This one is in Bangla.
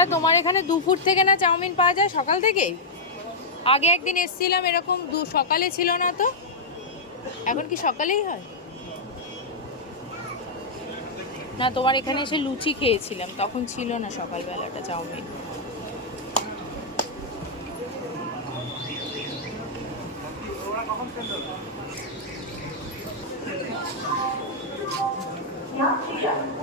তা তোমার এখানে দুপুর থেকে না চাউমিন পাওয়া যায় সকাল থেকে? আগে একদিন এসছিলাম এরকম সকালে ছিল না তো, এখন কি সকালেই হয়? না তোমার এখানে এসে লুচি খেয়েছিলাম, তখন ছিল না সকালবেলাটা চাউমিন। Yeah.